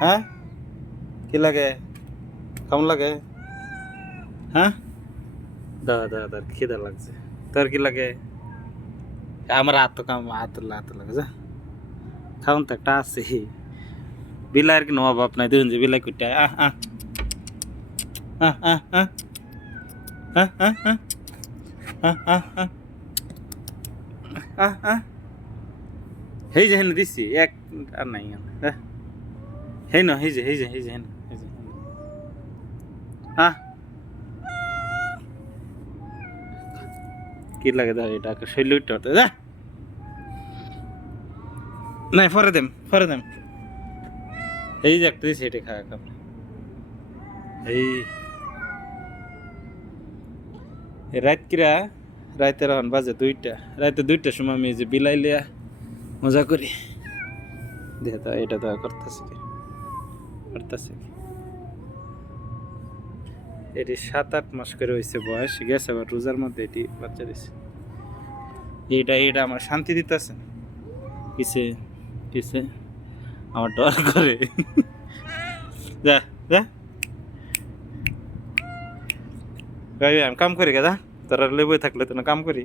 হ্যাঁ কি লাগে কেমন লাগে হ্যাঁ দাদা খিদা লাগছে তোর কি লাগে আমার হাত তো কাম হাত লাগে যা খাওন তো একটা আছে বিলাইয়ের কি অভাব নাই দেখুন যে বিলাই কুটে আহ আহ আহ আহ আহ আহ আহ আহ আহ আহ আহ আহ হেই যে হেন দিছি এক আর নাই হেই না হেই যে হেন আহ কি লাগে দাও এটা শৈল উঠতে পারতে যা নাই ফরে দেম এই যে একটা দিছি এটা খাওয়া খাম এই রাত কিরা রাতের এখন বাজে 2টা রাতে 2টার সময় আমি এই যে বিলাই লিয়া মজা করি দেখে তো এটা তো করতেছে কি এটি 7-8 মাস করে হয়েছে বয়স গেছে আবার রোজার মধ্যে এটি বাচ্চা দিছে এটা আমার শান্তি দিতেছে কিসে কিসে আমার ডর করে যা যা আমি কাম করি গা তোরা লেবই থাকলে তো না কাম করি